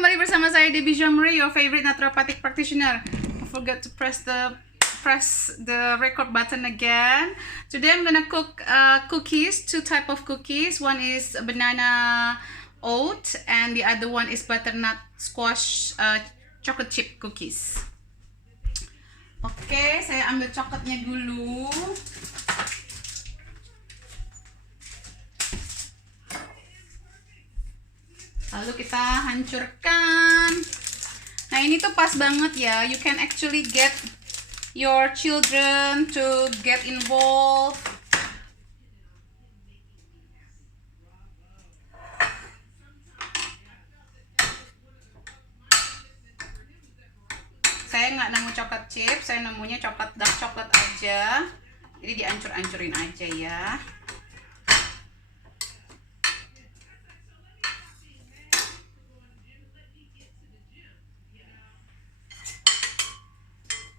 kembali bersama saya Debbie Jamri, your favorite naturopathic practitioner. Don't forget to press the record button again. Today I'm gonna cook cookies, two type of cookies. One is banana oat and the other one is butternut squash chocolate chip cookies. Oke, saya ambil coklatnya dulu. Lalu kita hancurkan. Nah, ini tuh pas banget ya. You can actually get your children to get involved. Saya nggak nemu coklat chip, saya nemunya coklat dark coklat aja. Jadi dihancur-hancurin aja ya.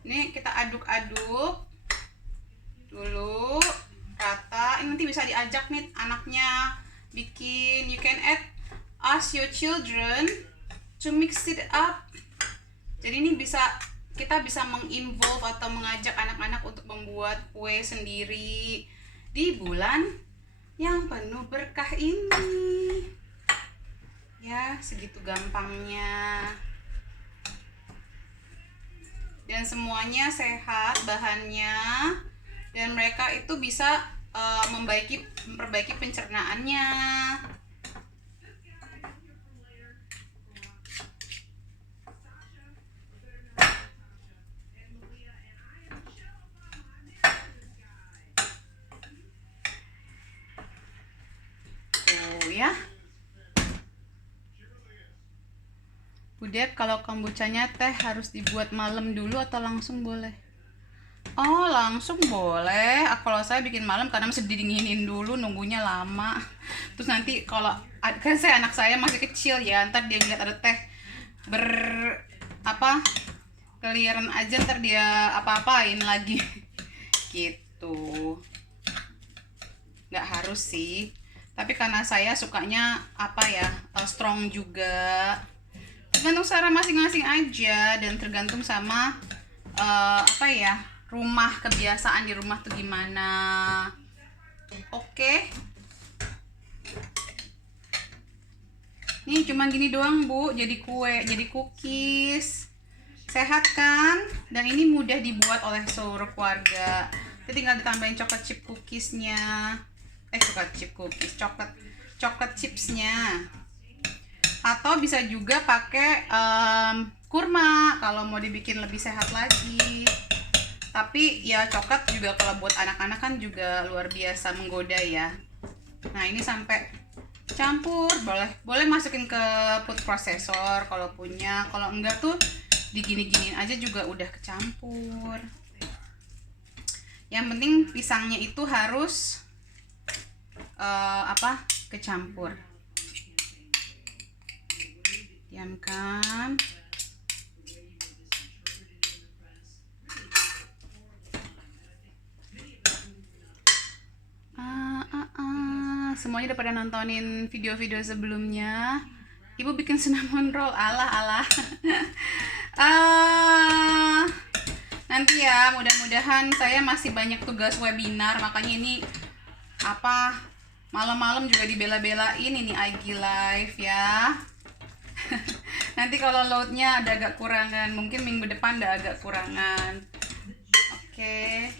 Ini kita aduk-aduk dulu rata. Ini nanti bisa diajak nih anaknya bikin. You can ask your children to mix it up. Jadi ini kita bisa menginvolve atau mengajak anak-anak untuk membuat kue sendiri di bulan yang penuh berkah ini. Ya, segitu gampangnya. Dan semuanya sehat bahannya, dan mereka itu bisa memperbaiki pencernaannya. Tuh ya. Budek, kalau kombuchanya teh harus dibuat malam dulu atau langsung boleh? Oh, langsung boleh. Kalau saya bikin malam karena mesti didinginin dulu, nunggunya lama. Terus nanti kan anak saya masih kecil ya, ntar dia ngeliat ada teh keliaran aja, ntar dia apa-apain lagi gitu. Nggak harus sih, tapi karena saya sukanya strong juga. Tergantung selera masing-masing aja, dan tergantung sama rumah, kebiasaan di rumah tuh gimana. Oke. Nih cuman gini doang Bu, jadi cookies. Sehat kan? Dan ini mudah dibuat oleh seluruh keluarga. Jadi tinggal ditambahin coklat chip cookiesnya. Coklat chipsnya. Atau bisa juga pakai kurma kalau mau dibikin lebih sehat lagi. Tapi ya coklat juga kalau buat anak-anak kan juga luar biasa menggoda ya. Nah, ini sampai campur, boleh masukin ke food processor kalau punya. Kalau enggak tuh digini-giniin aja juga udah kecampur. Yang penting pisangnya itu harus kecampur. Diamkan. Semuanya udah pada nontonin video-video sebelumnya. Ibu bikin cinnamon roll, alah. Nanti ya, mudah-mudahan saya masih banyak tugas webinar, makanya ini malam-malam juga dibela-belain ini IG live ya. Nanti kalau loadnya ada agak kurangan, mungkin minggu depan ada agak kurangan. Oke.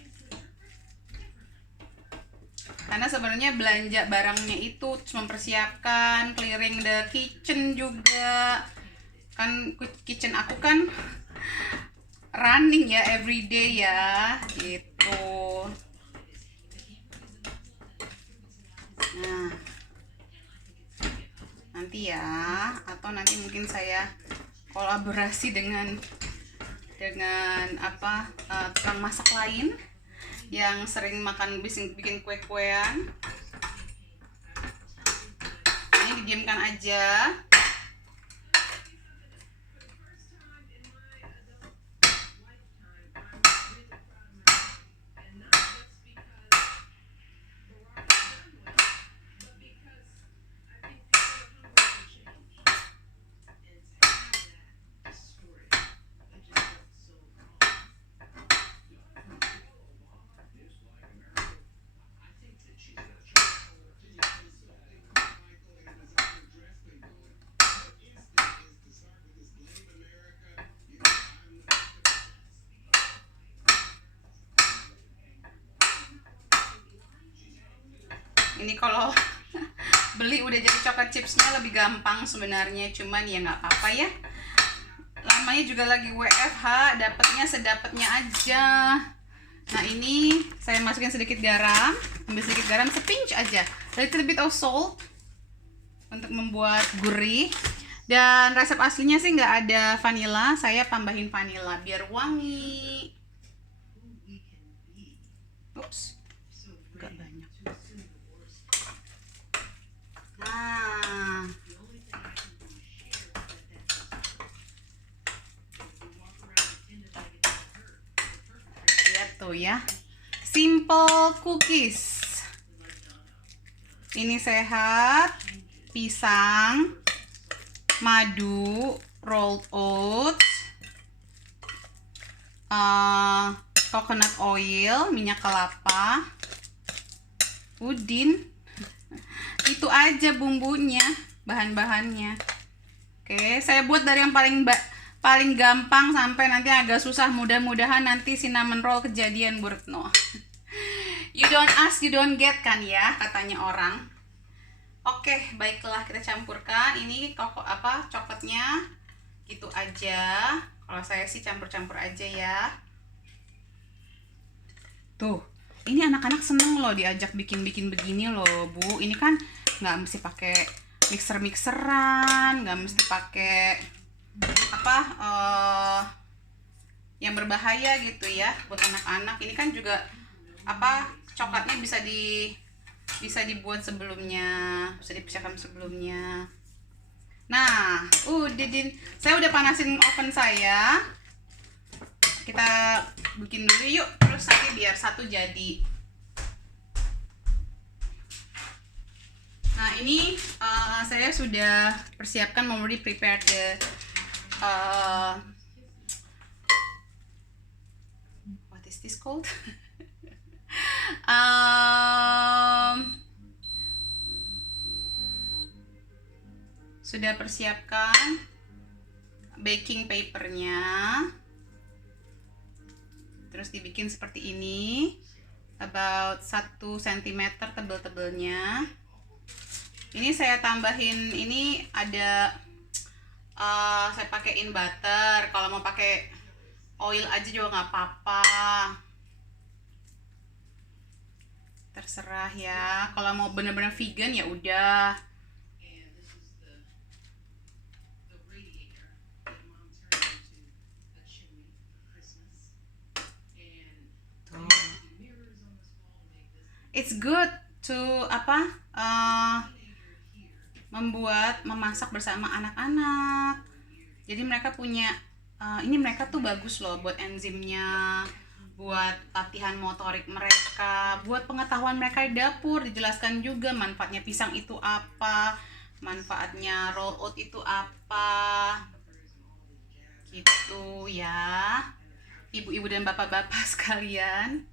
Karena sebenarnya belanja barangnya itu mempersiapkan clearing the kitchen juga. Kan kitchen aku kan running ya everyday ya, gitu. Nah, nanti ya, atau nanti mungkin saya kolaborasi dengan tukang masak lain yang sering bikin kue-kuean. Ini didiamkan aja. Ini kalau beli udah jadi coklat chipsnya lebih gampang sebenarnya, cuman ya nggak apa-apa ya. Lamanya juga lagi WFH, dapatnya sedapatnya aja. Nah ini saya masukin sedikit garam, ambil sedikit garam, sepinch aja, a little bit of salt untuk membuat gurih. Dan resep aslinya sih nggak ada vanila, saya tambahin vanila biar wangi. Ups, agak banyak. Nah, lihat tuh ya, simple cookies. Ini sehat, pisang, madu, rolled oats, coconut oil, minyak kelapa, pudin. Itu aja bumbunya, bahan-bahannya. Oke, saya buat dari yang paling gampang sampai nanti agak susah. Mudah-mudahan nanti cinnamon roll kejadian Bu Retno. You don't ask, you don't get kan ya, katanya orang. Oke, baiklah, kita campurkan. Ini coklatnya gitu aja. Kalau saya sih campur-campur aja ya. Tuh, ini anak-anak seneng loh diajak bikin-bikin begini loh Bu. Ini kan nggak mesti pakai mixer-mixeran, nggak mesti pakai yang berbahaya gitu ya buat anak-anak. Ini kan juga coklatnya bisa dibuat sebelumnya, bisa dipersiapkan sebelumnya. Nah, saya udah panasin oven saya. Kita bikin dulu yuk, terus nanti biar satu jadi. Nah, ini saya sudah persiapkan, already prepared the what is this called? Sudah persiapkan baking papernya, terus dibikin seperti ini, about 1 cm tebel-tebelnya. Ini saya tambahin, ini ada saya pakein butter. Kalau mau pakai oil aja juga nggak apa-apa, terserah ya. Kalau mau bener-bener vegan ya udah. It's good to memasak bersama anak-anak. Jadi mereka punya ini mereka tuh bagus loh buat enzimnya, buat latihan motorik mereka, buat pengetahuan mereka di dapur. Dijelaskan juga manfaatnya pisang itu apa, manfaatnya roll oat itu apa, gitu ya, ibu-ibu dan bapak-bapak sekalian.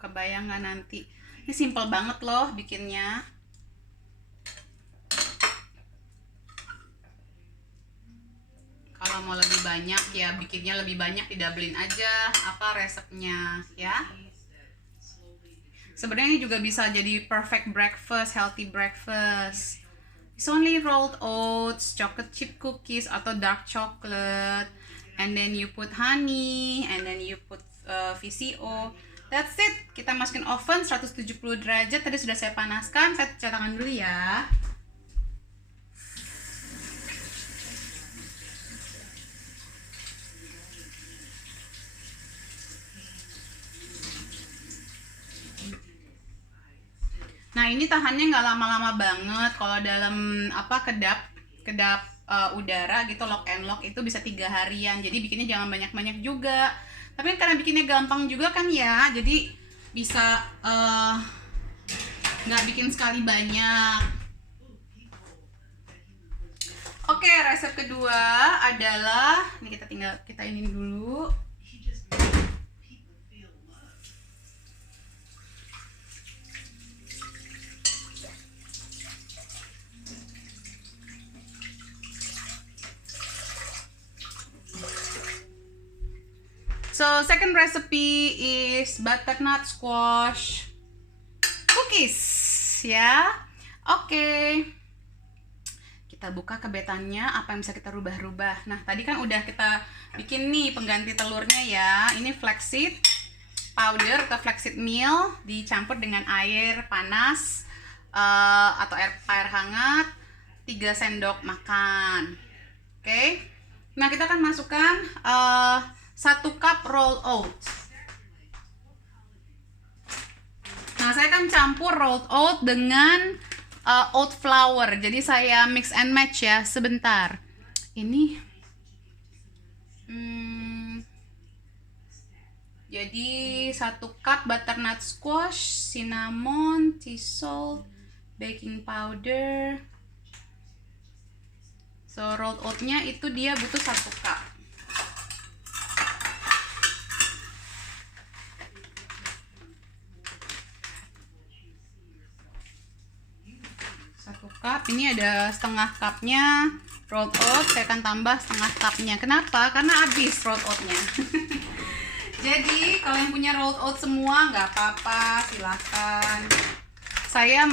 Kebayang nggak nanti? Ini simple banget loh bikinnya. Kalau mau lebih banyak ya bikinnya lebih banyak, didabelin aja resepnya ya. Sebenarnya ini juga bisa jadi perfect breakfast, healthy breakfast. It's only rolled oats, chocolate chip cookies atau dark chocolate, and then you put honey, and then you put VCO. That's it. Kita masukin oven 170 derajat. Tadi sudah saya panaskan. Saya cuci tangan dulu ya. Nah, ini tahannya nggak lama-lama banget. Kalau dalam kedap udara gitu, lock and lock itu bisa 3 harian. Jadi bikinnya jangan banyak-banyak juga. Tapi karena bikinnya gampang juga kan ya, jadi bisa nggak bikin sekali banyak. Oke, resep kedua adalah ini kita ini dulu. So second recipe is butternut squash cookies ya. Oke. Kita buka kebetannya apa yang bisa kita rubah-rubah. Nah, tadi kan udah kita bikin nih pengganti telurnya ya. Ini flaxseed powder atau flaxseed meal dicampur dengan air panas atau air hangat 3 sendok makan. Oke. Nah, kita akan masukkan 1 cup rolled oats. Nah, saya akan campur rolled oat dengan oat flour. Jadi saya mix and match ya. Sebentar. Ini jadi 1 cup butternut squash, cinnamon, sea salt, baking powder. So rolled oatnya itu dia butuh 1 cup. 1 cup. Ini ada setengah cupnya rolled oat. Saya akan tambah setengah cupnya. Kenapa? Karena habis rolled oatnya. Jadi kalau yang punya rolled oat semua nggak apa-apa, silahkan. Saya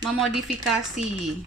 memodifikasi.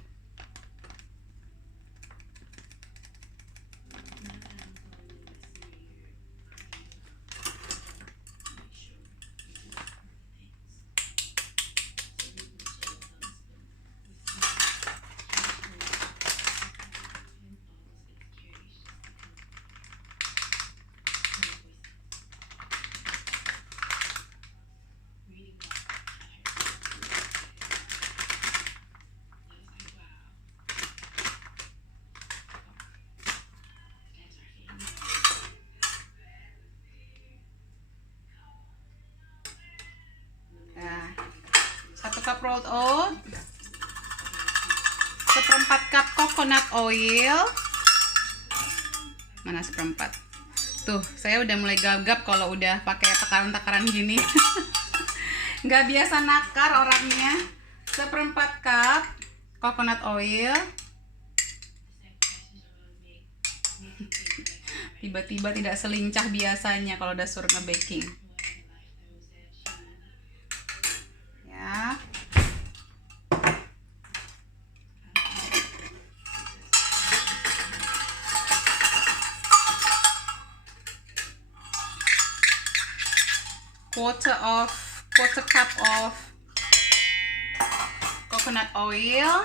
Cup rolled oat, 1/4 cup coconut oil. Mana 1/4? Tuh, saya udah mulai gagap kalau udah pakai takaran-takaran gini. Nggak biasa nakar orangnya. 1/4 cup coconut oil. Tiba-tiba tidak selincah biasanya kalau udah suruh nge-baking. Ya. Quarter cup of coconut oil,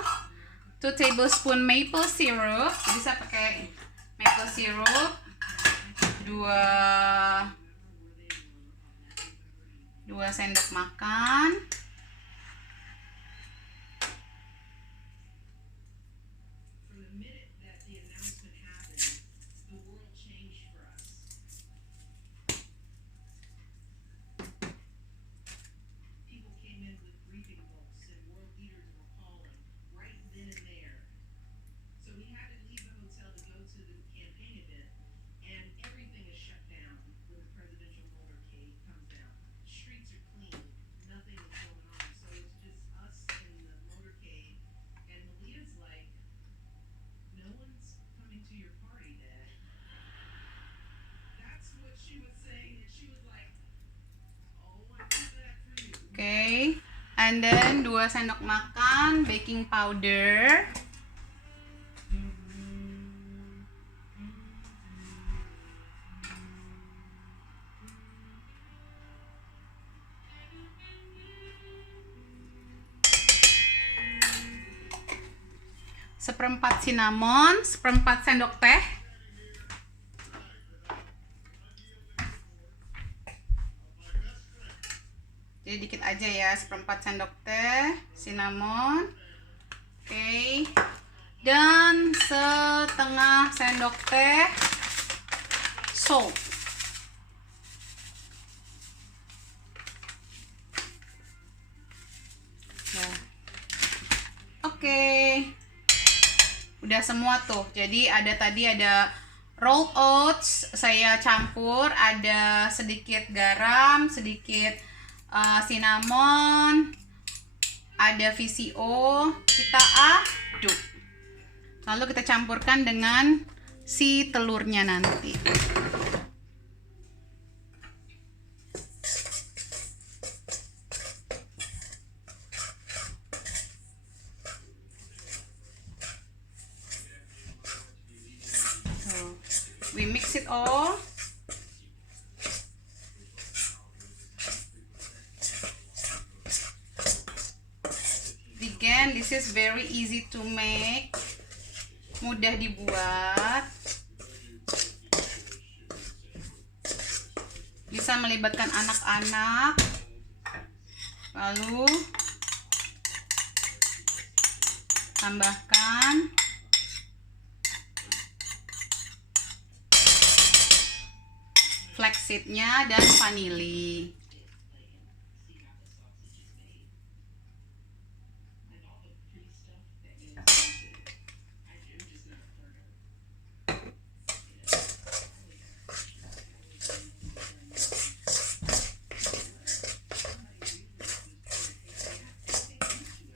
2 tablespoon maple syrup. Bisa pakai maple syrup, 2 sendok makan. Oke, and then 2 sendok makan baking powder. Seperempat cinnamon, 1/4 sendok teh. Jadi dikit aja ya, 1/4 sendok teh cinnamon. Oke. Dan setengah sendok teh salt. Udah semua tuh. Jadi tadi ada rolled oats saya campur, ada sedikit garam, sedikit cinnamon, ada VCO. Kita aduk. Lalu kita campurkan dengan si telurnya nanti. We mix it all. Again, this is very easy to make. Mudah dibuat. Bisa melibatkan anak-anak. Lalu tambahkan flaxseednya dan vanili.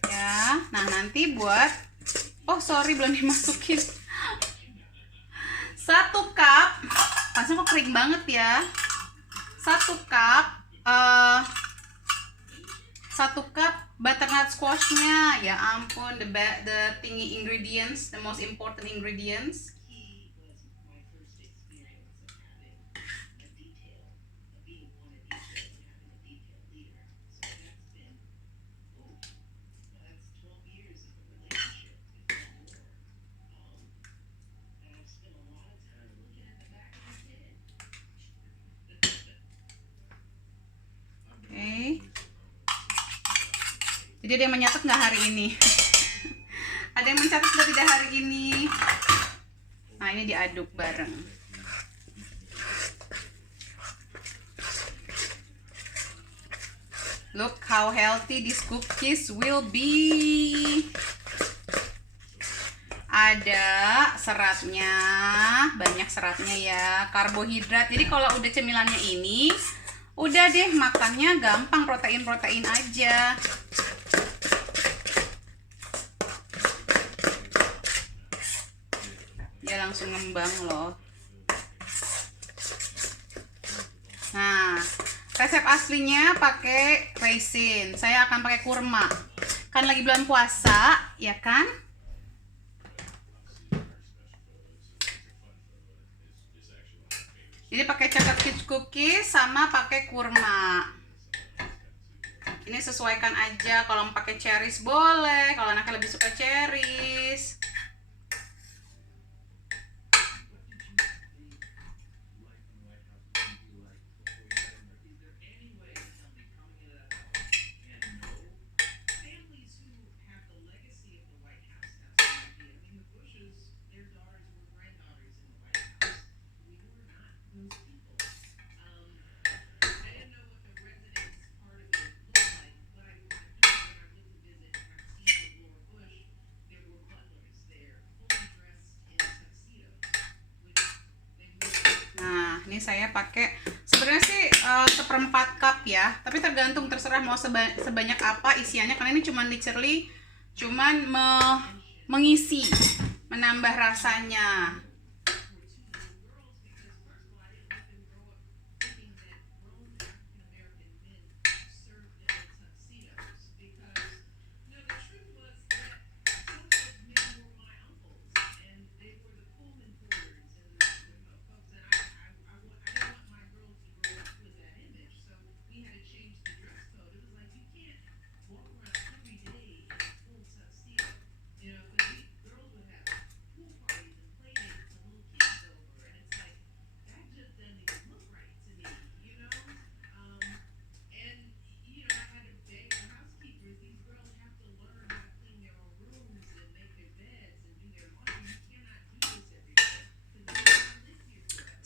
Ya, nah nanti buat, oh sorry belum dimasukin. 1 cup, pasnya kok kering banget ya. 1 cup 1 cup butternut squashnya. Ya ampun, the thingy ingredients, the most important ingredients. Jadi ada yang mencatat nggak hari ini? Ada yang mencatat nggak tidak hari ini? Nah ini diaduk bareng. Look how healthy these cookies will be. Ada seratnya, banyak seratnya ya, karbohidrat. Jadi kalau udah cemilannya ini, udah deh makannya gampang, protein-protein aja. Dia langsung ngembang loh. Nah, resep aslinya pakai raisin. Saya akan pakai kurma. Kan lagi bulan puasa, ya kan? Jadi pakai chocolate chip cookies sama pakai kurma. Ini sesuaikan aja. Kalau mau pakai cherries boleh. Kalau anaknya lebih suka cherries. Ini saya pakai sebenarnya sih 1/4 cup ya, tapi tergantung, terserah mau sebanyak apa isiannya, karena ini cuman mengisi, menambah rasanya.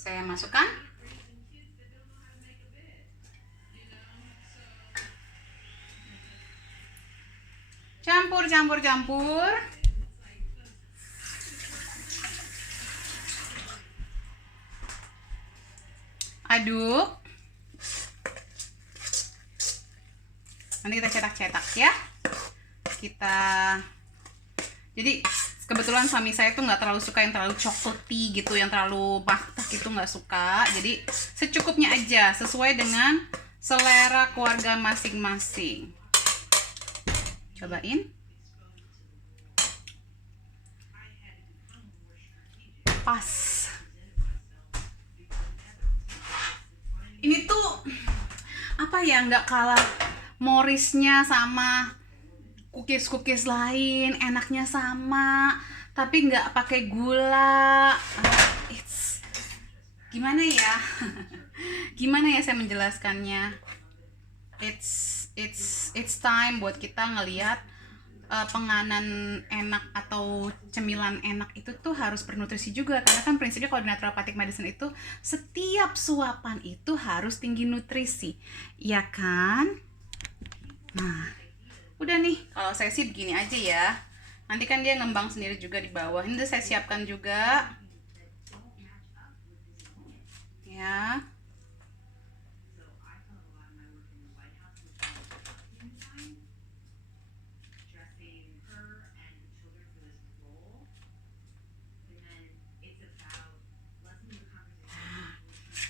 Saya masukkan. Campur. aduk. Nanti kita cetak-cetak ya. Jadi kebetulan suami saya tuh nggak terlalu suka yang terlalu coklati gitu, yang terlalu maktak itu nggak suka. Jadi secukupnya aja, sesuai dengan selera keluarga masing-masing. Cobain. Pas. Ini tuh apa ya, nggak kalah morisnya sama cookies lain, enaknya sama, tapi nggak pakai gula. Gimana ya? Gimana ya saya menjelaskannya? It's time buat kita ngelihat penganan enak atau cemilan enak itu tuh harus bernutrisi juga, karena kan prinsipnya kalau di naturopathic medicine itu setiap suapan itu harus tinggi nutrisi, ya kan? Nah, udah nih, kalau saya sih begini aja ya. Nanti kan dia ngembang sendiri juga di bawah. Ini udah saya siapkan juga. Ya.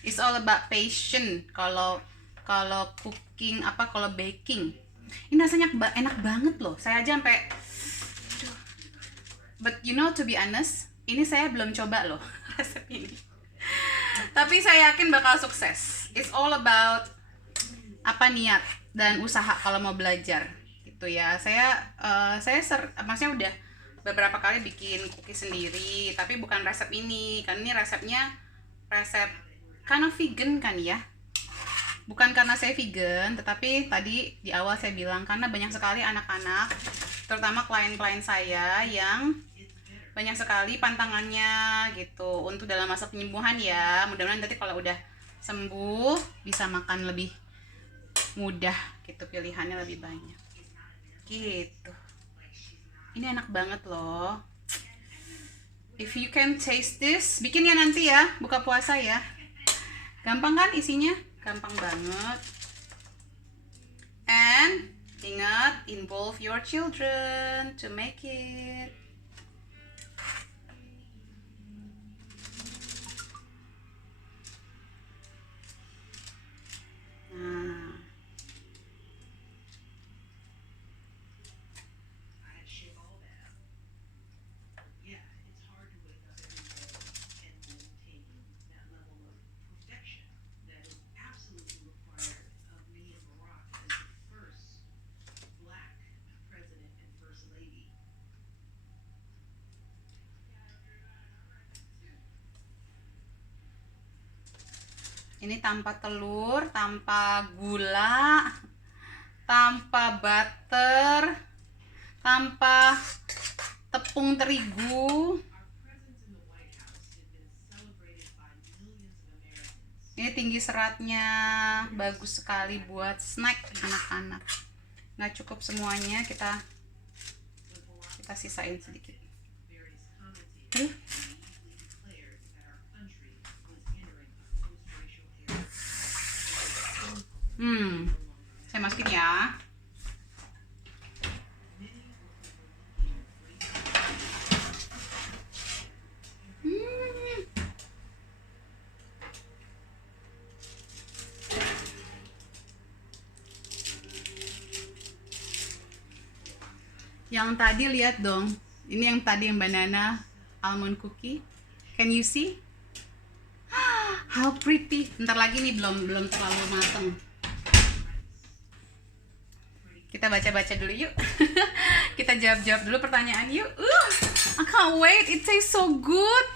It's all about passion. Kalau cooking kalau baking. Ini rasanya enak banget loh. Saya aja sampai But you know, to be honest, ini saya belum coba loh resep ini. Tapi saya yakin bakal sukses. It's all about niat dan usaha kalau mau belajar gitu ya. Maksudnya udah beberapa kali bikin cookies sendiri, tapi bukan resep ini. Kan ini resepnya resep kind of vegan kan ya. Bukan karena saya vegan, tetapi tadi di awal saya bilang karena banyak sekali anak-anak, terutama klien-klien saya yang banyak sekali pantangannya gitu untuk dalam masa penyembuhan ya. Mudah-mudahan nanti kalau udah sembuh bisa makan lebih mudah gitu, pilihannya lebih banyak gitu. Ini enak banget loh. If you can taste this, bikin ya nanti ya, buka puasa ya. Gampang kan isinya? Gampang banget. And ingat, involve your children to make it. Nah. Ini tanpa telur, tanpa gula, tanpa butter, tanpa tepung terigu. Ini tinggi seratnya, bagus sekali buat snack anak-anak. Nggak cukup semuanya, kita sisain sedikit. Saya masukin ya. Yang tadi lihat dong. Ini yang tadi yang banana almond cookie. Can you see? How pretty. Bentar lagi nih, belum terlalu mateng. Kita baca-baca dulu yuk. Kita jawab-jawab dulu pertanyaan yuk. I can't wait. It tastes so good.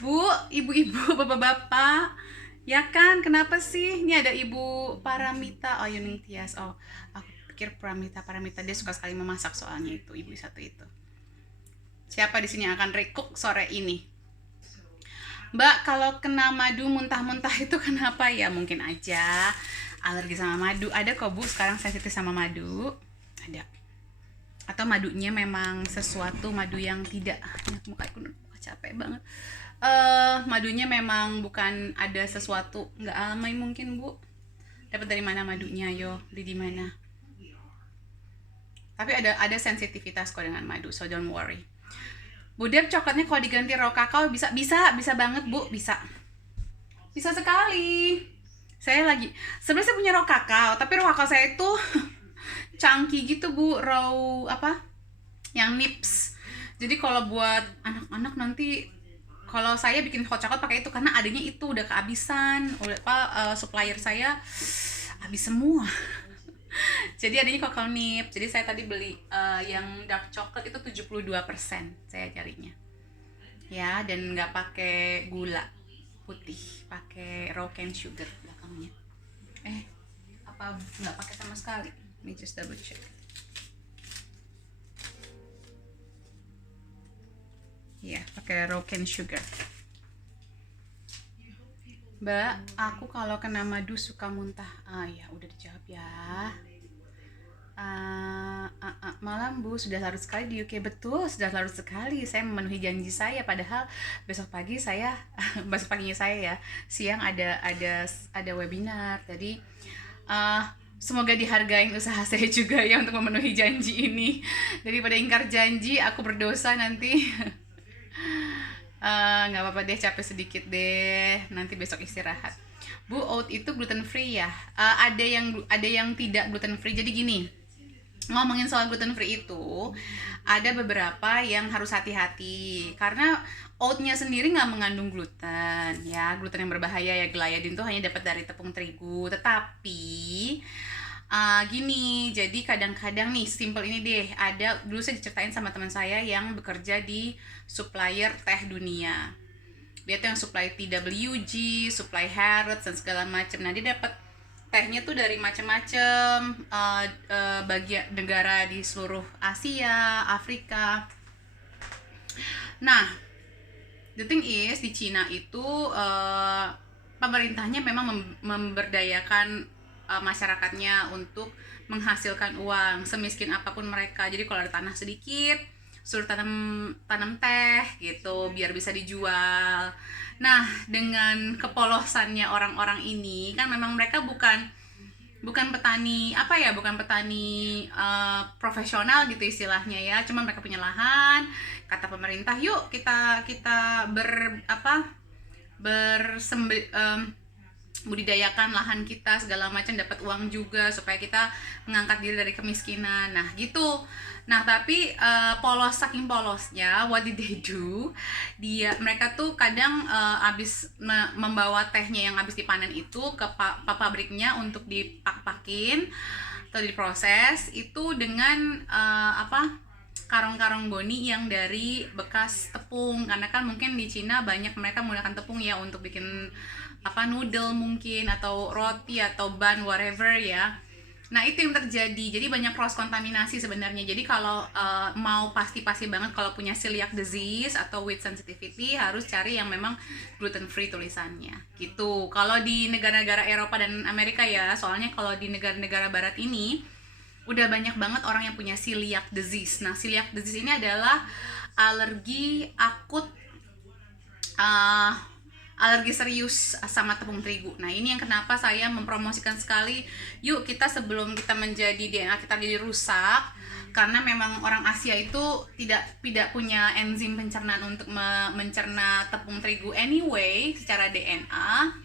Bu, ibu-ibu, bapak-bapak. Ya kan? Kenapa sih? Ini ada Ibu Paramita. Oh, Yuning Tias. Oh, aku pikir Paramita. Dia suka sekali memasak soalnya itu, ibu satu itu. Siapa di sini yang akan recook sore ini? Mbak, kalau kena madu muntah-muntah itu kenapa ya? Mungkin aja alergi sama madu. Ada kok Bu, sekarang sensitif sama madu. Ada. Atau madunya memang sesuatu madu yang tidak. Muka aku capek banget. Madunya memang bukan ada sesuatu, nggak alami mungkin Bu. Dapat dari mana madunya? Yo, beli di mana? Tapi ada sensitivitas kok dengan madu, so don't worry. Bu Dep, coklatnya kalau diganti raw kakao bisa banget Bu, bisa sekali. Saya sebenarnya saya punya raw kakao, tapi raw kakao saya itu chunky gitu Bu, raw apa? Yang nips. Jadi kalau buat anak-anak nanti, kalau saya bikin hot chocolate pakai itu karena adanya itu udah kehabisan, supplier saya habis semua. Jadi adanya kakao nip. Jadi saya tadi beli yang dark chocolate itu 72% saya carinya. Ya, dan nggak pakai gula putih, pakai raw cane sugar belakangnya. Apa nggak pakai sama sekali? Let me just double check. Ya, pakai raw cane sugar. Mbak, aku kalau kena madu suka muntah. Ya udah dijawab ya. Malam Bu, sudah larut sekali di UK. Betul, sudah larut sekali. Saya memenuhi janji saya. Padahal besok paginya saya ya, siang ada webinar. Jadi semoga dihargain usaha saya juga ya untuk memenuhi janji ini. Daripada ingkar janji, aku berdosa nanti. Nggak apa-apa deh, capek sedikit deh, nanti besok istirahat. Bu, oat itu gluten free ya? Ada yang tidak gluten free. Jadi gini, ngomongin soal gluten free itu ada beberapa yang harus hati-hati karena oatnya sendiri nggak mengandung gluten ya. Gluten yang berbahaya ya, gliadin itu hanya dapat dari tepung terigu. Tetapi gini, jadi kadang-kadang nih, simple ini deh, dulu saya diceritain sama teman saya yang bekerja di supplier teh dunia. Dia tuh yang supply TWG, supply Harrods dan segala macam. Nah, dia dapat tehnya tuh dari macam-macam bagian negara di seluruh Asia, Afrika. Nah, the thing is di Cina itu pemerintahnya memang memberdayakan masyarakatnya untuk menghasilkan uang semiskin apapun mereka. Jadi kalau ada tanah sedikit, suruh tanam teh gitu biar bisa dijual. Nah, dengan kepolosannya orang-orang ini kan memang mereka bukan petani bukan petani profesional gitu istilahnya ya. Cuma mereka punya lahan. Kata pemerintah, yuk kita budidayakan lahan kita segala macam, dapat uang juga supaya kita mengangkat diri dari kemiskinan. Nah gitu. Nah tapi saking polosnya, what did they do? Mereka tuh kadang abis membawa tehnya yang habis dipanen itu ke pabriknya untuk dipak-pakin atau diproses itu dengan karung-karung goni yang dari bekas tepung. Karena kan mungkin di Cina banyak mereka menggunakan tepung ya untuk bikin noodle mungkin, atau roti, atau bun, whatever ya. Nah itu yang terjadi, jadi banyak cross kontaminasi sebenarnya. Jadi kalau mau pasti banget kalau punya celiac disease atau wheat sensitivity, harus cari yang memang gluten free tulisannya gitu. Kalau di negara-negara Eropa dan Amerika ya, soalnya kalau di negara-negara barat ini udah banyak banget orang yang punya celiac disease. Nah celiac disease ini adalah alergi akut, alergi serius sama tepung terigu. Nah ini yang kenapa saya mempromosikan sekali, yuk kita sebelum kita menjadi DNA kita jadi rusak, karena memang orang Asia itu tidak punya enzim pencernaan untuk mencerna tepung terigu anyway secara DNA.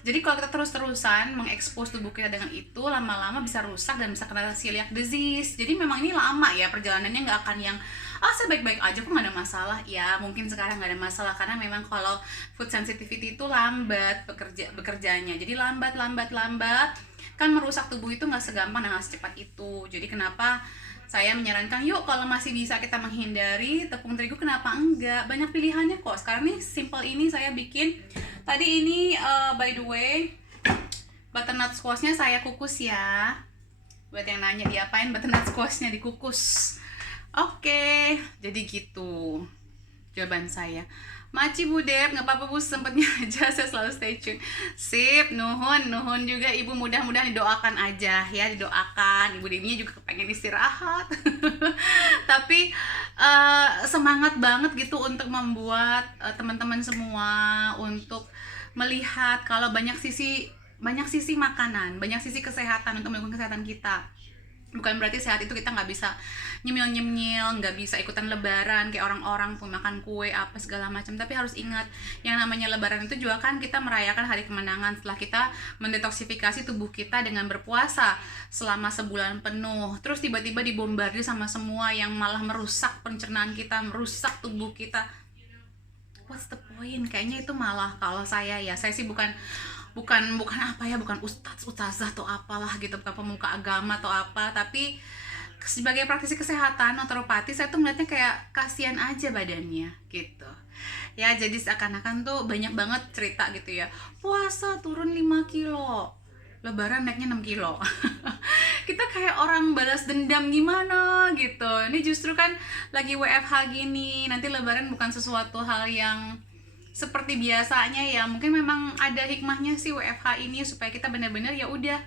Jadi kalau kita terus-terusan mengekspos tubuh kita dengan itu, lama-lama bisa rusak dan bisa kena celiac disease. Jadi memang ini lama ya perjalanannya, nggak akan yang saya baik-baik aja kok nggak ada masalah. Ya mungkin sekarang nggak ada masalah karena memang kalau food sensitivity itu lambat bekerjanya. Jadi lambat kan merusak tubuh itu nggak segampang dan nggak secepat itu. Jadi kenapa saya menyarankan yuk kalau masih bisa kita menghindari tepung terigu, kenapa enggak? Banyak pilihannya kok. Sekarang nih simple ini saya bikin. Tadi ini by the way butternut squashnya saya kukus ya. Buat yang nanya diapain butternut squashnya dikukus. Oke, jadi gitu jawaban saya. Maci Bu Dep, nggak apa-apa Bu, sempetnya aja, saya selalu stay tune. Sip, nuhun juga Ibu, mudah-mudahan didoakan aja ya, didoakan. Ibu Deminya juga kepengen istirahat. Tapi semangat banget gitu untuk membuat teman-teman semua untuk melihat kalau banyak sisi makanan, banyak sisi kesehatan untuk mendukung kesehatan kita. Bukan berarti sehat itu kita nggak bisa nyemil-nyemil, nggak bisa ikutan lebaran kayak orang-orang pun makan kue apa segala macam. Tapi harus ingat, yang namanya lebaran itu juga kan kita merayakan hari kemenangan setelah kita mendetoksifikasi tubuh kita dengan berpuasa selama sebulan penuh. Terus tiba-tiba dibombardir sama semua yang malah merusak pencernaan kita, merusak tubuh kita. What's the point? Kayaknya itu malah, kalau saya sih bukan apa ya, bukan ustazah atau apalah gitu, bukan pemuka agama atau apa, tapi sebagai praktisi kesehatan naturopati, saya tuh melihatnya kayak kasihan aja badannya gitu ya. Jadi seakan-akan tuh banyak banget cerita gitu ya, puasa turun 5 kilo, lebaran naiknya 6 kilo. Kita kayak orang balas dendam gimana gitu. Ini justru kan lagi WFH gini, nanti lebaran bukan sesuatu hal yang seperti biasanya ya. Mungkin memang ada hikmahnya sih WFH ini, supaya kita benar-benar ya udah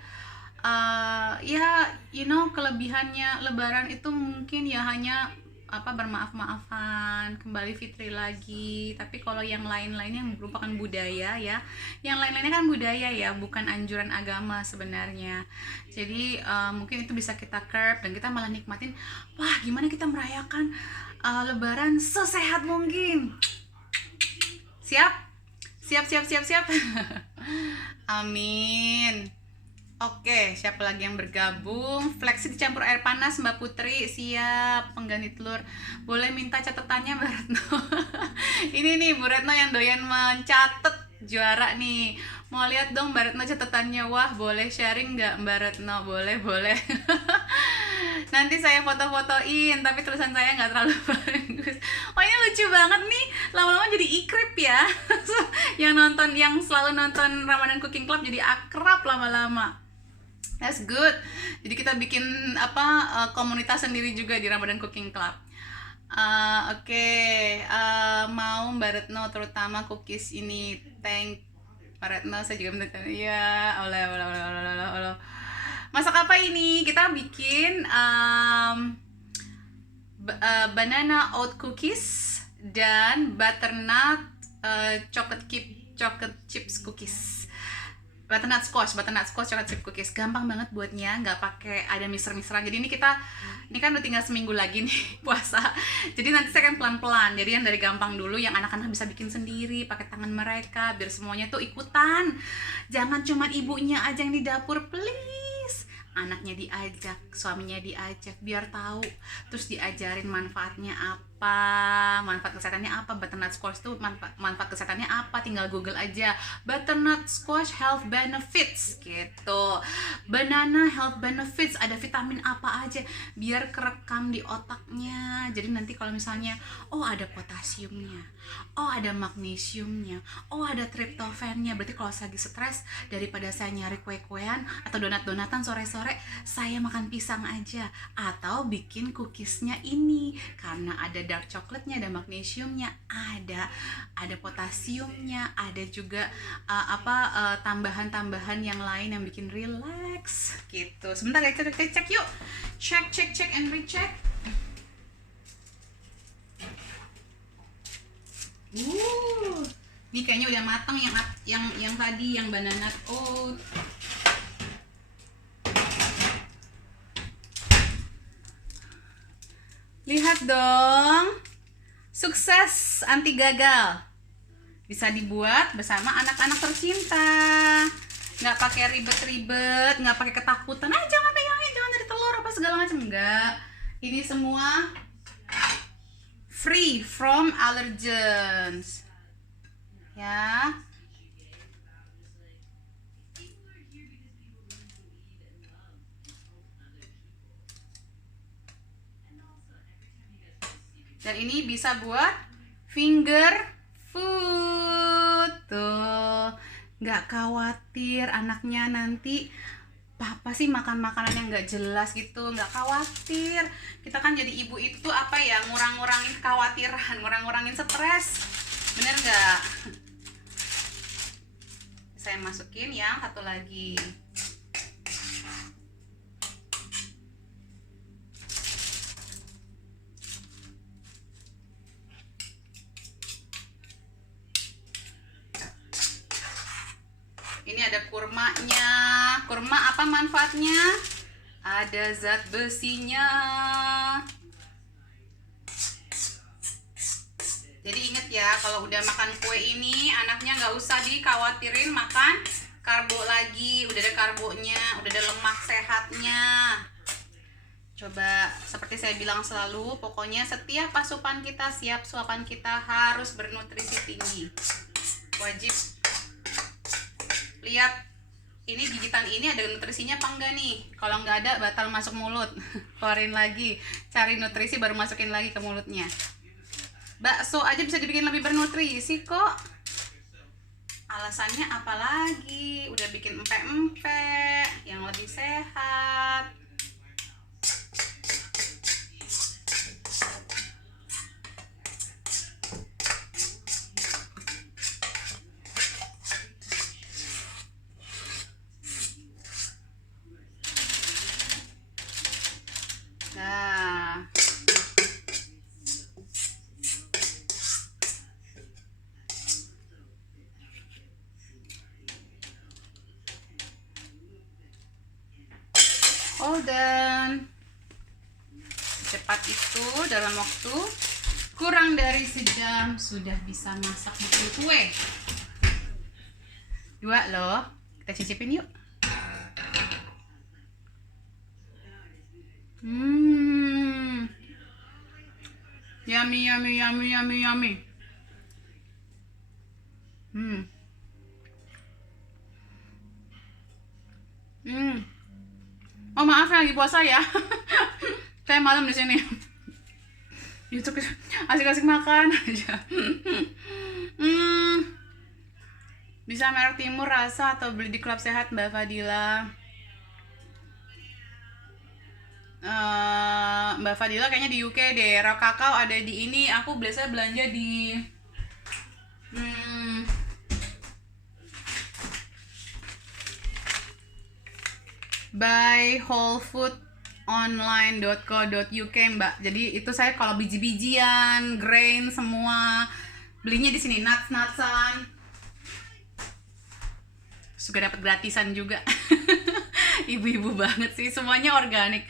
ya kelebihannya lebaran itu mungkin ya hanya bermaaf-maafan, kembali fitri lagi. Tapi kalau yang lain-lainnya yang merupakan budaya ya, yang lain-lainnya kan budaya ya, bukan anjuran agama sebenarnya. Jadi mungkin itu bisa kita curb dan kita malah nikmatin, wah gimana kita merayakan lebaran sesehat mungkin. Siap. Amin. Oke, siapa lagi yang bergabung? Fleksi dicampur air panas, Mbak Putri. Siap. Pengganti telur. Boleh minta catatannya, Mbak Retno? Ini nih Bu Retno yang doyan mencatat, juara nih. Mau lihat dong Mbak Retno catatannya. Wah, boleh sharing nggak Mbak Retno? Boleh. Nanti saya foto-fotoin, tapi tulisan saya nggak terlalu bagus. Oh, ini lucu banget nih, lama-lama jadi ikrip ya. yang selalu nonton Ramadan Cooking Club jadi akrab lama-lama. That's good. Jadi kita bikin komunitas sendiri juga di Ramadan Cooking Club. Oke. Mau Mbak Retno terutama cookies ini. Thank Mbak Retno, saya juga minta. Ya, Allah. Masak apa ini? Kita bikin banana oat cookies dan butternut chocolate chips cookies. Butternut squash chocolate chip cookies. Gampang banget buatnya, nggak pakai ada mixer-mixeran. Jadi ini kan udah tinggal seminggu lagi nih puasa. Jadi nanti saya akan pelan-pelan. Jadi yang dari gampang dulu, yang anak-anak bisa bikin sendiri pakai tangan mereka, biar semuanya tuh ikutan. Jangan cuma ibunya aja yang di dapur, please. Anaknya diajak, suaminya diajak, biar tahu. Terus diajarin manfaatnya apa, manfaat kesehatannya apa. Butternut squash tuh manfaat kesehatannya apa, tinggal Google aja butternut squash health benefits gitu. Banana health benefits, ada vitamin apa aja, biar kerekam di otaknya. Jadi nanti kalau misalnya ada potasiumnya, ada magnesiumnya, ada tryptophannya, berarti kalau saya lagi stres, daripada saya nyari kue-kuean atau donat-donatan sore-sore, saya makan pisang aja, atau bikin cookiesnya ini karena ada dark coklatnya, ada magnesiumnya, ada potasiumnya, ada juga tambahan-tambahan yang lain yang bikin relax gitu. Sebentar ya, kita cek yuk. Check and recheck. Ini kayaknya udah matang yang tadi, yang banana oat. Lihat dong, sukses anti gagal bisa dibuat bersama anak-anak tercinta. Nggak pakai ribet-ribet, nggak pakai ketakutan. Jangan pegangin, jangan dari telur apa segala macam. Enggak, ini semua free from allergens ya. Dan ini bisa buat finger food tuh. Nggak khawatir anaknya nanti papa sih makan makanan yang nggak jelas gitu, nggak khawatir. Kita kan jadi ibu itu ngurang-ngurangin kekhawatiran, ngurang-ngurangin stres, bener nggak? Saya masukin yang satu lagi. Ini ada kurmanya. Kurma apa manfaatnya? Ada zat besinya. Jadi inget ya, kalau udah makan kue ini anaknya nggak usah dikhawatirin makan karbo lagi. Udah ada karbonya, udah ada lemak sehatnya. Coba seperti saya bilang selalu, pokoknya setiap asupan kita, siap suapan kita harus bernutrisi tinggi. Wajib. Lihat, ini gigitan ini ada nutrisinya apa enggak nih? Kalau nggak ada, batal masuk mulut. Keluarin lagi, cari nutrisi baru masukin lagi ke mulutnya. Bakso aja bisa dibikin lebih bernutrisi kok. Alasannya apa lagi? Udah bikin empek-empek yang lebih sehat. Nah, dan cepat itu dalam waktu kurang dari sejam sudah bisa masak bikin kue. 2 loh, kita cicipin yuk. Yummy, yummy, yummy, yummy, yummy. Oh maaf lagi puasa ya. Saya malam di sini. YouTube asik-asik makan aja. Bisa merek timur rasa atau beli di klub sehat Mbak Fadila. Mbak Fadila kayaknya di UK deh. Rock kakao ada di ini. Aku biasa belanja di by wholefoodonline.co.uk Mbak. Jadi itu saya kalau biji-bijian, grain semua belinya di sini, nuts-nutsan. Suka dapat gratisan juga. Ibu-ibu banget sih, semuanya organik.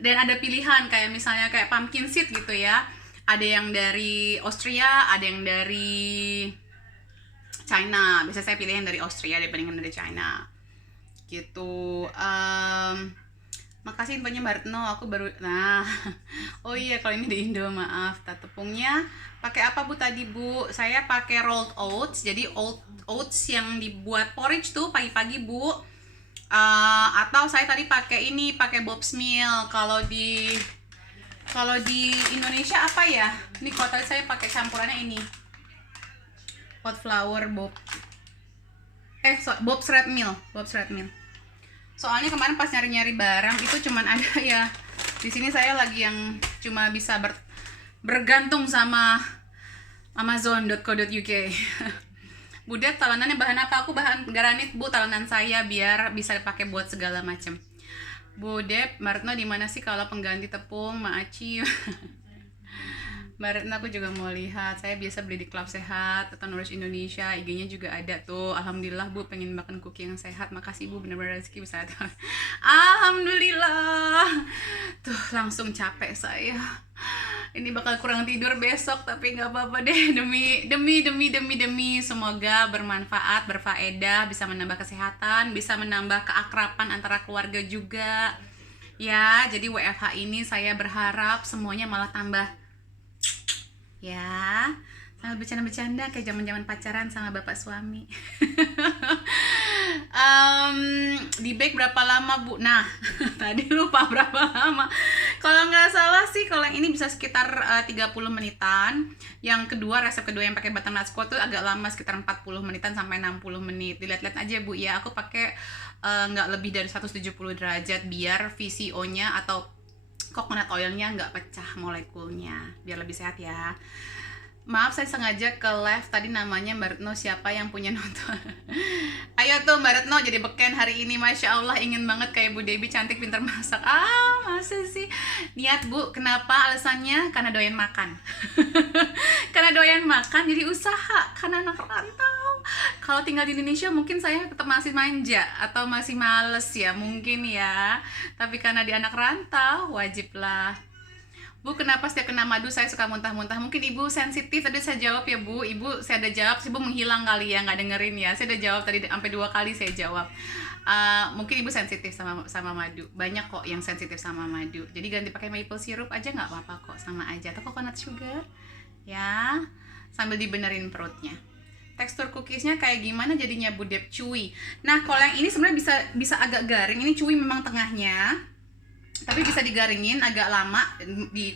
Dan ada pilihan kayak misalnya kayak pumpkin seed gitu ya. Ada yang dari Austria, ada yang dari China. Biasanya saya pilih yang dari Austria dibandingkan dari China. Gitu. Makasih infonya Mbak Retno, aku baru oh iya kalau ini di Indo, maaf. Tepungnya pakai apa Bu tadi Bu? Saya pakai rolled oats. Jadi oats yang dibuat porridge tuh pagi-pagi Bu. Atau saya tadi pakai ini, pakai Bob's Meal. Kalau di Indonesia apa ya? Ini kalau tadi saya pakai campurannya ini. Hot flour Bob's Red Meal. Soalnya kemarin pas nyari-nyari barang itu cuman ada ya. Di sini saya lagi yang cuma bisa bergantung sama amazon.co.uk. Budet, talenannya bahan apa? Aku bahan granit Bu, talenan saya biar bisa dipakai buat segala macam. Budet, Mbak Retno di mana sih kalau pengganti tepung, Maaci? Mbak Retno aku juga mau lihat. Saya biasa beli di Klub Sehat atau Nourish Indonesia. IG-nya juga ada tuh. Alhamdulillah Bu, pengen makan cookie yang sehat. Makasih Bu, bener-bener rezeki bisa. Alhamdulillah. Tuh langsung capek saya. Ini bakal kurang tidur besok, tapi nggak apa-apa deh. Demi semoga bermanfaat, berfaedah, bisa menambah kesehatan, bisa menambah keakraban antara keluarga juga. Ya, jadi WFH ini saya berharap semuanya malah tambah ya, sambil bercanda-bercanda kayak zaman-zaman pacaran sama bapak suami. Di bake berapa lama Bu? Nah, tadi lupa berapa lama. Kalau nggak salah sih, kalau yang ini bisa sekitar 30 menitan. Yang kedua, resep kedua yang pakai butternut squash tuh agak lama, sekitar 40 menitan sampai 60 menit. Dilihat-lihat aja Bu ya. Aku pakai nggak lebih dari 170 derajat biar VCO-nya atau coconut oilnya nggak pecah molekulnya, biar lebih sehat ya. Maaf, saya sengaja ke live tadi, namanya Mbak Retno, siapa yang punya nonton? Ayo tuh Mbak Retno jadi beken hari ini, Masya Allah, ingin banget kayak Bu Debbie, cantik, pintar masak. Masa sih? Niat Bu, kenapa alasannya? Karena doyan makan. Karena doyan makan jadi usaha, karena anak rantau. Kalau tinggal di Indonesia mungkin saya tetap masih manja atau masih males ya mungkin ya. Tapi karena di anak rantau, wajib lah. Bu, kenapa setiap kena madu saya suka muntah-muntah? Mungkin Ibu sensitif, tadi saya jawab ya Bu. Ibu, saya ada jawab, Ibu menghilang kali ya, nggak dengerin ya. Saya udah jawab tadi, sampai 2 kali saya jawab. Mungkin Ibu sensitif sama madu. Banyak kok yang sensitif sama madu. Jadi ganti pakai maple syrup aja nggak apa-apa kok, sama aja. Atau coconut sugar, ya. Sambil dibenerin perutnya. Tekstur cookiesnya kayak gimana jadinya Bu Dep? Chewy. Nah, kalau yang ini sebenarnya bisa agak garing. Ini chewy memang tengahnya, tapi bisa digaringin agak lama di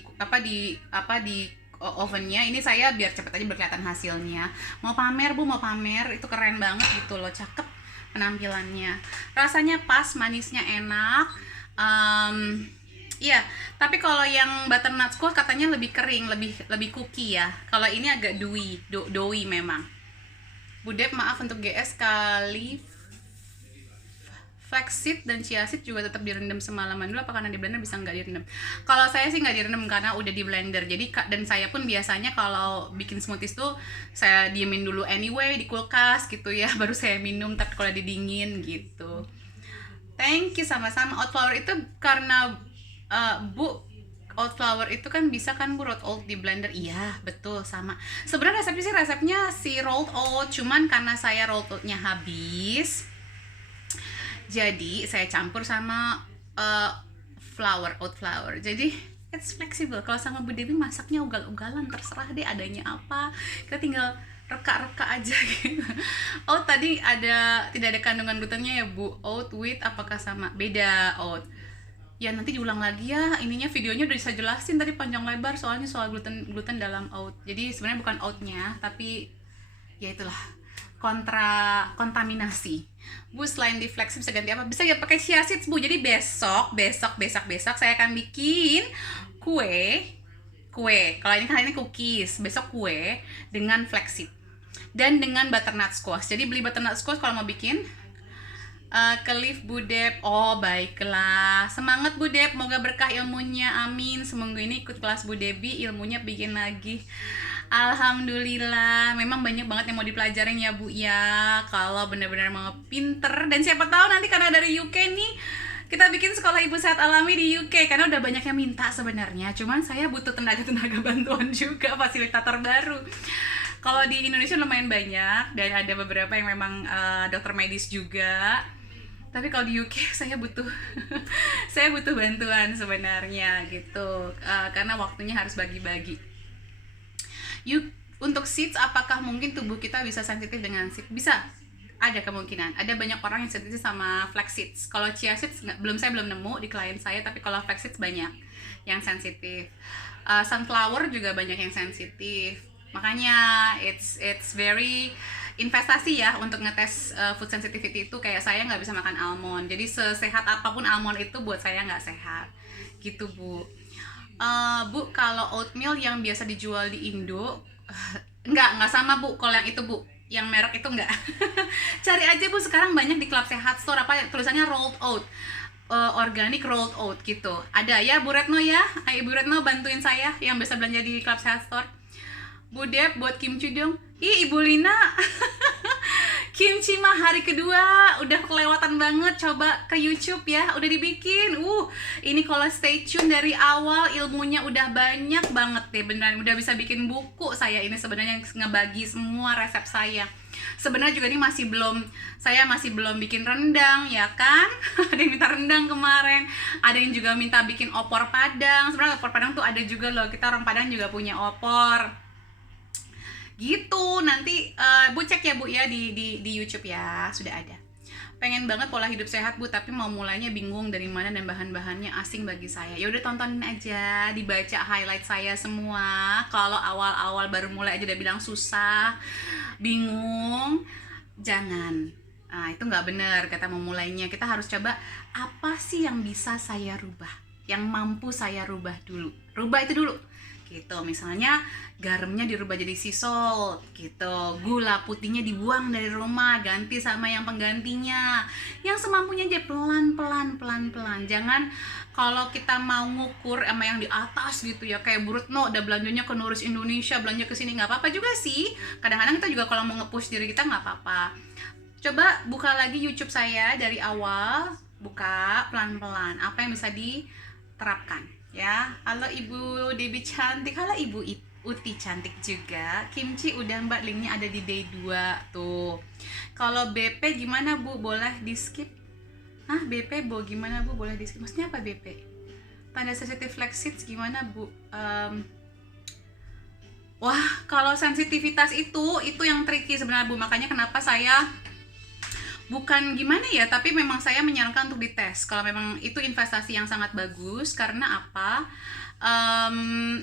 ovennya. Ini saya biar cepet aja berkelihatan hasilnya. Mau pamer Bu, mau pamer, itu keren banget gitu loh, cakep penampilannya. Rasanya pas, manisnya enak. Iya, tapi kalau yang butternut squash katanya lebih kering, lebih cookie ya. Kalau ini agak doughy memang. Bu Dep, maaf untuk GS kali. Flaxseed dan chia seed juga tetap direndam semalaman dulu, apa karena di blender bisa nggak direndam? Kalau saya sih nggak direndam karena udah di blender. Jadi dan saya pun biasanya kalau bikin smoothies tuh saya diemin dulu anyway di kulkas gitu ya, baru saya minum tapi kalau didingin gitu. Thank you, sama-sama. Oat flour itu karena Bu, oat flour itu kan bisa kan Bu rolled oat di blender. Iya betul, sama. Sebenarnya resepnya si rolled oat, cuman karena saya rolled oatnya habis, jadi saya campur sama oat flour. Jadi it's flexible. Kalau sama Bu Debbie masaknya ugal-ugalan, terserah deh adanya apa. Kita tinggal reka-reka aja gitu. Oh, tadi tidak ada kandungan glutennya ya Bu. Oat wheat apakah sama? Beda oat. Ya nanti diulang lagi ya. Ininya videonya udah bisa jelasin tadi panjang lebar soalnya soal gluten dalam oat. Jadi sebenarnya bukan oatnya, tapi ya itulah, kontaminasi. Bu, selain di flax bisa ganti apa? Bisa ya pakai chia seeds Bu. Jadi besok saya akan bikin kue. Kalau ini cookies, besok kue dengan flaxseed dan dengan butternut squash. Jadi beli butternut squash kalau mau bikin. Ke live Bu Dep. Oh baiklah, semangat Bu Dep, moga berkah ilmunya, amin. Seminggu ini ikut kelas Bu Debbie, ilmunya bikin lagi. Alhamdulillah, memang banyak banget yang mau dipelajarin ya Bu ya, kalau benar-benar mau pinter. Dan siapa tahu nanti karena dari UK nih, kita bikin sekolah ibu sehat alami di UK, karena udah banyak yang minta sebenarnya. Cuman saya butuh tenaga bantuan juga, fasilitator baru. Kalau di Indonesia lumayan banyak, dan ada beberapa yang memang dokter medis juga. Tapi kalau di UK saya butuh saya butuh bantuan sebenarnya gitu, karena waktunya harus bagi-bagi. Untuk seeds, apakah mungkin tubuh kita bisa sensitif dengan seeds? Bisa, ada kemungkinan. Ada banyak orang yang sensitif sama flax seeds. Kalau chia seeds saya belum nemu di klien saya, tapi kalau flax seeds banyak yang sensitif. Sunflower juga banyak yang sensitif. Makanya it's very investasi ya untuk ngetes food sensitivity itu. Kayak saya nggak bisa makan almond, jadi sesehat apapun almond itu buat saya nggak sehat gitu Bu. Bu, kalau oatmeal yang biasa dijual di Indo nggak sama Bu. Kalau yang itu Bu, yang merek itu nggak. Cari aja Bu, sekarang banyak di Club Sehat Store, apa tulisannya rolled oat, organic rolled oat gitu. Ada ya Bu Retno ya. Ayo Bu Retno bantuin saya yang bisa belanja di Club Sehat Store. Bu Dep, buat kimchi dong. Ih Ibu Lina, kimchi mah hari kedua udah kelewatan banget. Coba ke YouTube ya, udah dibikin. Ini kalau stay tune dari awal, ilmunya udah banyak banget deh, beneran. Udah bisa bikin buku saya ini sebenarnya, ngebagi semua resep saya. Sebenarnya juga ini saya masih belum bikin rendang ya kan. Ada yang minta rendang kemarin, ada yang juga minta bikin opor Padang. Sebenarnya opor Padang tuh ada juga loh, kita orang Padang juga punya opor gitu. Nanti Bu cek ya Bu ya di YouTube ya, sudah ada. Pengen banget pola hidup sehat Bu, tapi mau mulainya bingung dari mana dan bahan-bahannya asing bagi saya. Ya udah tontonin aja, dibaca highlight saya semua. Kalau awal-awal baru mulai aja udah bilang susah, bingung, jangan. Itu nggak bener kata mau mulainya. Kita harus coba apa sih yang bisa saya rubah, yang mampu saya rubah dulu. Rubah itu dulu. gitu. Misalnya garamnya dirubah jadi sea salt gitu, gula putihnya dibuang dari rumah, ganti sama yang penggantinya. Yang semampunya aja, pelan-pelan. Jangan kalau kita mau ngukur sama yang di atas gitu ya, kayak Bu Retno udah belanjanya ke Nourish Indonesia, belanja ke sini, nggak apa-apa juga sih. Kadang-kadang kita juga kalau mau nge-push diri kita nggak apa-apa. Coba buka lagi YouTube saya dari awal, buka pelan-pelan apa yang bisa diterapkan ya. Halo Ibu Debbie cantik, halo Ibu Uti cantik juga. Kimchi udah Mbak, linknya ada di day 2 tuh. Kalau BP gimana Bu, boleh di skip? Hah, BP Bu gimana Bu, boleh di skip? Maksudnya apa BP? Tanda sensitive flaxseeds gimana Bu? Wah, kalau sensitivitas itu yang tricky sebenarnya Bu, makanya kenapa saya bukan gimana ya, tapi memang saya menyarankan untuk dites kalau memang itu investasi yang sangat bagus. Karena apa?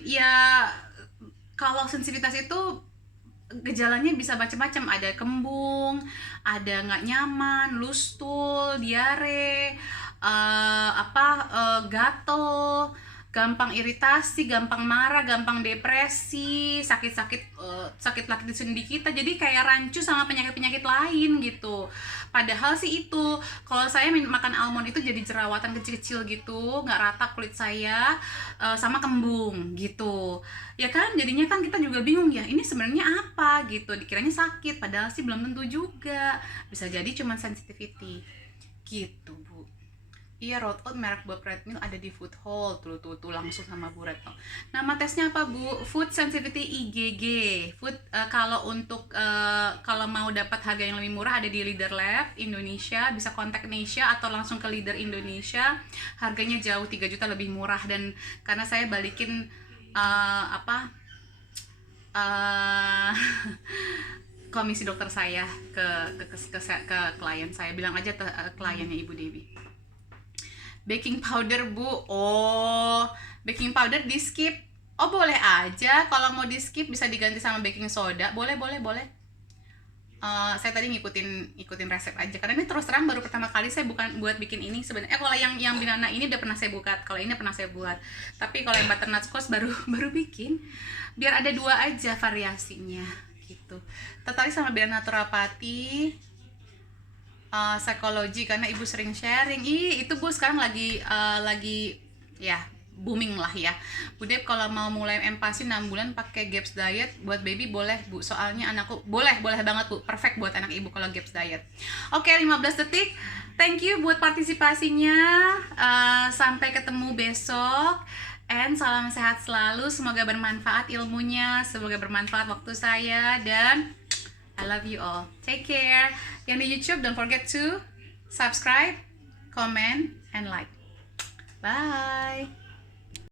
Ya kalau sensitivitas itu gejalanya bisa macam-macam, ada kembung, ada nggak nyaman, loose stool, diare, gatel, gampang iritasi, gampang marah, gampang depresi, sakit lagi di sendi kita, jadi kayak rancu sama penyakit lain gitu. Padahal sih itu, kalau saya makan almond itu jadi jerawatan kecil-kecil gitu, nggak rata kulit saya, sama kembung gitu ya kan. Jadinya kan kita juga bingung ya, ini sebenarnya apa gitu, dikiranya sakit padahal sih belum tentu juga, bisa jadi cuma sensitivity gitu Bu. Iya, road out merek buah Redmill ada di Food Hall tuh langsung sama Bu Retno. Nama tesnya apa Bu? Food Sensitivity IgG. Kalau untuk kalau mau dapat harga yang lebih murah ada di Leader Lab Indonesia, bisa kontak Indonesia atau langsung ke Leader Indonesia. Harganya jauh 3 juta lebih murah, dan karena saya balikin komisi dokter saya ke klien saya, bilang aja kliennya Ibu Debbie. Baking powder Bu, baking powder di skip. Boleh aja, kalau mau di skip bisa diganti sama baking soda, boleh. Saya tadi ngikutin resep aja, karena ini terus terang baru pertama kali saya buat bikin ini sebenarnya. Kalau yang banana ini udah pernah saya buat, kalau ini pernah saya buat, tapi kalau yang butternut squash baru bikin, biar ada 2 aja variasinya gitu. Tertarik sama bela naturopati, psikologi karena Ibu sering sharing. Itu Bu sekarang lagi ya booming lah ya Bu Deb. Kalau mau mulai empasi 6 bulan pakai GAPS diet buat baby boleh Bu, soalnya anakku boleh banget Bu, perfect buat anak Ibu kalau GAPS diet. Oke, 15 detik. Thank you buat partisipasinya. Sampai ketemu besok, and salam sehat selalu, semoga bermanfaat ilmunya, semoga bermanfaat waktu saya, dan I love you all. Take care. Yang di YouTube, don't forget to subscribe, comment, and like. Bye.